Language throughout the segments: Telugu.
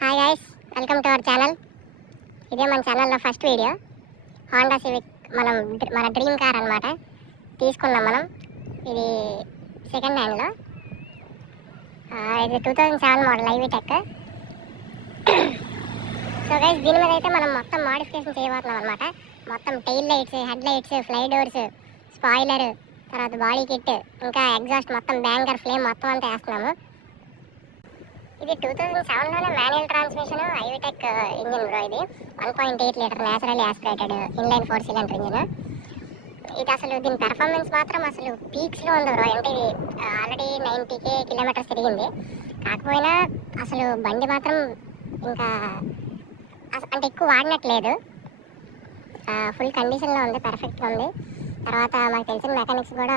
Hi guys, welcome to our channel. ఇదే మన ఛానల్లో ఫస్ట్ వీడియో. హాండా సివిక్ మన డ్రీమ్ కార్ అనమాట. తీసుకున్నాం మనం. ఇది సెకండ్ హ్యాండ్లో. ఇది 2007 మోడల్ ఐవిటెక్. సో గైస్, దీని మీద అయితే మనం మొత్తం మాడిఫికేషన్ చేయబోతున్నాం అనమాట. మొత్తం tail lights, head lights, fly doors, spoiler, తర్వాత బాడీ కిట్, ఇంకా ఎగ్జాస్ట్, మొత్తం బ్యాంగర్ ఫ్లేమ్ మొత్తం అంతా వేస్తున్నాము. ఇది 2007లోనే manual transmission IVTEC engine bro. ఇది 1.8 litre natural aspirated inline 4 cylinder engine. ఇది అసలు దీని పెర్ఫార్మెన్స్ మాత్రం అసలు పీక్స్లో ఉంది బ్రో. అంటే ఇది ఆల్రెడీ 90K కిలోమీటర్స్ తిరిగింది. కాకపోయినా అసలు బండి మాత్రం ఇంకా అంటే ఎక్కువ వాడినట్లేదు. ఫుల్ కండిషన్లో ఉంది, పర్ఫెక్ట్గా ఉంది. తర్వాత మాకు తెలిసిన మెకానిక్స్ కూడా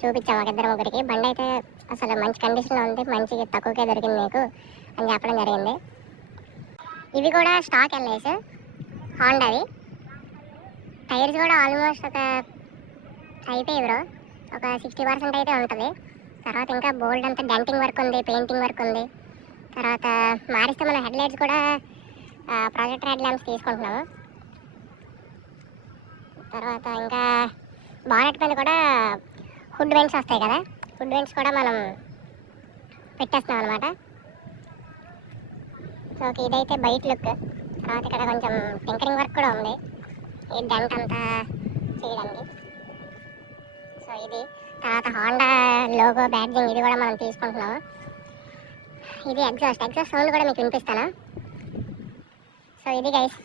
చూపించాము ఒక ఇద్దరు ముగ్గురికి. బండి అయితే అసలు మంచి కండిషన్లో ఉంది, మంచి తక్కువకే దొరికింది మీకు అని చెప్పడం జరిగింది. ఇవి కూడా స్టాక్ ఎల్ఐస్ హాండావి. టైర్స్ కూడా ఆల్మోస్ట్ అయిపోయి బ్రో, ఒక 60% అయితే ఉంటుంది. తర్వాత ఇంకా బోల్డ్ అంతా డెంటింగ్ వర్క్ ఉంది, పెయింటింగ్ వర్క్ ఉంది. తర్వాత మారిస్తే మన హెడ్ లైట్స్ కూడా ప్రాజెక్టర్ హెడ్ ల్యాంప్స్ తీసుకుంటున్నాము. తర్వాత ఇంకా బానెట్ మీద కూడా హుడ్ వెంట్స్ వస్తాయి కదా, హుడ్ వెంట్స్ కూడా మనం పెట్టేస్తున్నాం అనమాట. సో ఇదైతే బయట లుక్. తర్వాత ఇక్కడ కొంచెం టింకరింగ్ వర్క్ కూడా ఉంది ఈ డెంట్ అంతా చేయడానికి. సో ఇది తర్వాత హాండా లోగో బ్యాడ్జింగ్ ఇది కూడా మనం తీసుకుంటున్నాము. ఇది ఎగ్జాస్ట్ సౌండ్ కూడా మీకు వినిపిస్తాను. సో ఇది గైస్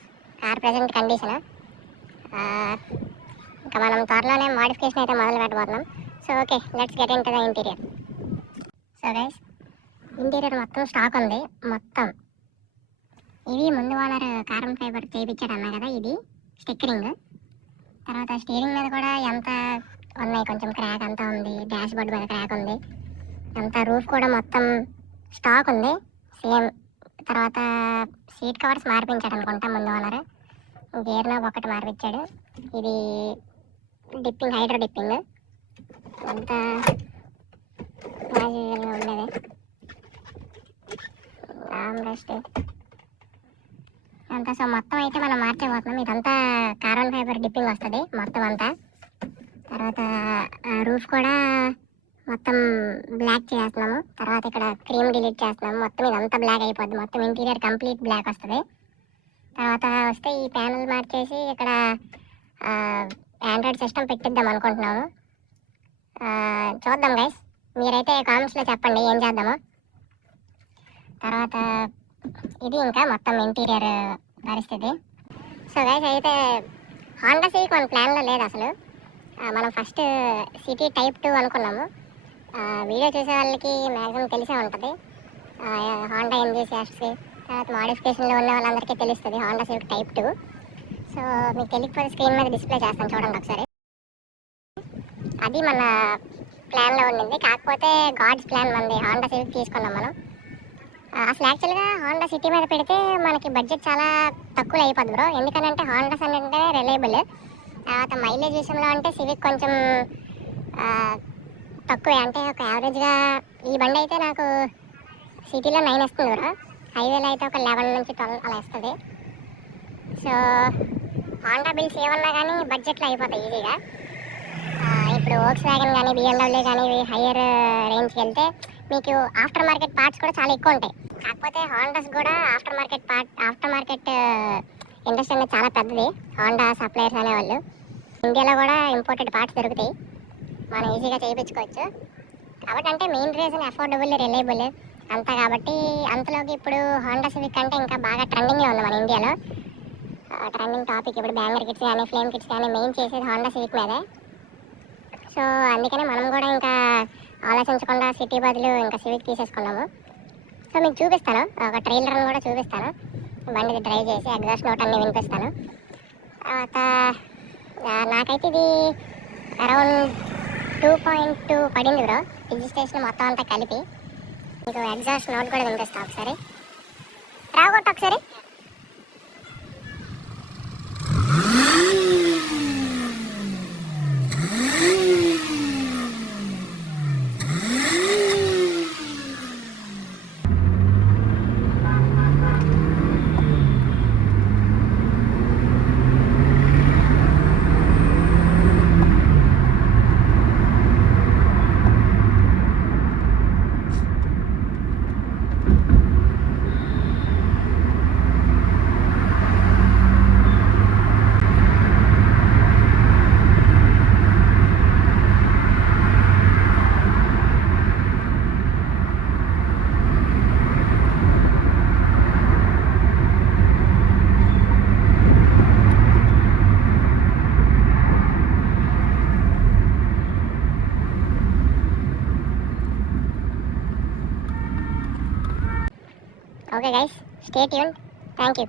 కార్ ప్రజెంట్ కండిషన్. ఇంకా మనం త్వరలోనే మోడిఫికేషన్ అయితే మొదలు పెట్టబోతున్నాం. So okay, let's get into the interior. So guys, interior మొత్తం స్టాక్ ఉంది మొత్తం. ఇవి ముందు ఓనర్ కార్బన్ ఫైబర్ చేయించాడు అన్నా కదా, ఇది స్టిక్కరింగ్. తర్వాత స్టీరింగ్ మీద కూడా ఎంత ఉన్నాయి, కొంచెం క్రాక్ అంతా ఉంది. డాష్ బోర్డ్ మీద క్రాక్ ఉంది అంతా. రూఫ్ కూడా మొత్తం స్టాక్ ఉంది సేమ్. తర్వాత సీట్ కవర్స్ మార్పించాడు అనుకుంటా ముందు ఓనర్. గేర్ నాబ్ ఒకటి మార్పించాడు. ఇది డిప్పింగ్, హైడ్రో డిప్పింగ్ అంతా ఉండేది. రెస్ట్ అంతా. సో మొత్తం అయితే మనం మార్చేపోతున్నాం. ఇదంతా కార్బన్ ఫైబర్ డిప్పింగ్ వస్తుంది మొత్తం అంతా. తర్వాత రూఫ్ కూడా మొత్తం బ్లాక్ చేస్తున్నాము. తర్వాత ఇక్కడ క్రీమ్ డిలీట్ చేస్తున్నాము. మొత్తం ఇదంతా బ్లాక్ అయిపోద్ది. మొత్తం ఇంటీరియర్ కంప్లీట్ బ్లాక్ వస్తుంది. తర్వాత వస్తే ఈ ప్యానల్ మార్చేసి ఇక్కడ ఆండ్రాయిడ్ సిస్టమ్ పెట్టిద్దాం అనుకుంటున్నాము. చూద్దాం గైస్, మీరైతే కామెంట్స్లో చెప్పండి ఏం చేద్దామో. తర్వాత ఇది ఇంకా మొత్తం ఇంటీరియర్ పరిస్థితి. సో గైస్, అయితే హాండా సివిక్ మన ప్లాన్లో లేదు అసలు. మనం ఫస్ట్ సిటీ టైప్ 2 అనుకున్నాము. వీడియో చూసే వాళ్ళకి మ్యాక్సిమం తెలిసే ఉంటుంది. హాండా ఎంతూసియాస్ట్స్కి, తర్వాత మోడిఫికేషన్లో ఉన్న వాళ్ళందరికీ తెలుస్తుంది హాండా సివిక్ టైప్ 2. సో మీకు తెలియకపోతే స్క్రీన్ మీద డిస్ప్లే చేస్తాను, చూడండి ఒకసారి. అది మన ప్లాన్లో ఉండింది. కాకపోతే గాడ్స్ ప్లాన్ మనది, హాండా సివిక్ తీసుకున్నాం మనం. అసలు యాక్చువల్గా హాండా సిటీ మీద పెడితే మనకి బడ్జెట్ చాలా తక్కువ అయిపోద్ది బ్రో. ఎందుకంటే హాండాస్ అంటే రిలయబుల్. తర్వాత మైలేజ్ విషయంలో అంటే సివిక్ కొంచెం తక్కువే. అంటే ఒక యావరేజ్గా ఈ బండి అయితే నాకు సిటీలో 9 వస్తుంది బ్రో. హైవేలో అయితే ఒక 11 నుంచి 12 అలా వస్తుంది. సో హాండా బిల్స్ ఏమన్నా కానీ బడ్జెట్లో అయిపోతాయి ఈజీగా. ఇప్పుడు వోక్స్ వ్యాగన్ కానీ, BMW కానీ హయ్యర్ రేంజ్కి వెళ్తే మీకు ఆఫ్టర్ మార్కెట్ పార్ట్స్ కూడా చాలా ఎక్కువ ఉంటాయి. కాకపోతే హాండాస్ కూడా ఆఫ్టర్ మార్కెట్ ఇండస్ట్రీ అనేది చాలా పెద్దది. హాండా సప్లయర్స్ అనేవాళ్ళు ఇండియాలో కూడా ఇంపోర్టెడ్ పార్ట్స్ దొరుకుతాయి, మనం ఈజీగా చేయించుకోవచ్చు. కాబట్టి అంటే మెయిన్ రీజన్ అఫోర్డబుల్, రిలయబుల్ అంతా. కాబట్టి అంతలోకి ఇప్పుడు హాండా సివిక్ అంటే ఇంకా బాగా ట్రెండింగ్లో ఉంది మన ఇండియాలో. ట్రెండింగ్ టాపిక్ ఇప్పుడు బ్యాంగర్ కిట్స్ కానీ, ఫ్లేమ్ కిట్స్ కానీ మెయిన్ చేసేది హాండా సివిక్ మీదే. సో అందుకనే మనం కూడా ఇంకా ఆలోచించకుండా సిటీ బదులు ఇంకా సివిక్ తీసేసుకున్నాము. సో మీకు చూపిస్తాను, ఒక ట్రైలర్ని కూడా చూపిస్తాను. బండి డ్రైవ్ చేసి ఎగ్జాస్ట్ నోట్ అన్నీ వినిపిస్తాను. తర్వాత నాకైతే ఇది అరౌండ్ 2.2 పడింది బ్రో, రిజిస్ట్రేషన్ మొత్తం అంతా కలిపి. మీకు ఎగ్జాస్ట్ నోట్ కూడా వినిపిస్తాను ఒకసారి. రాగొట్టు ఒకసారి. Okay guys, stay tune. Thank you.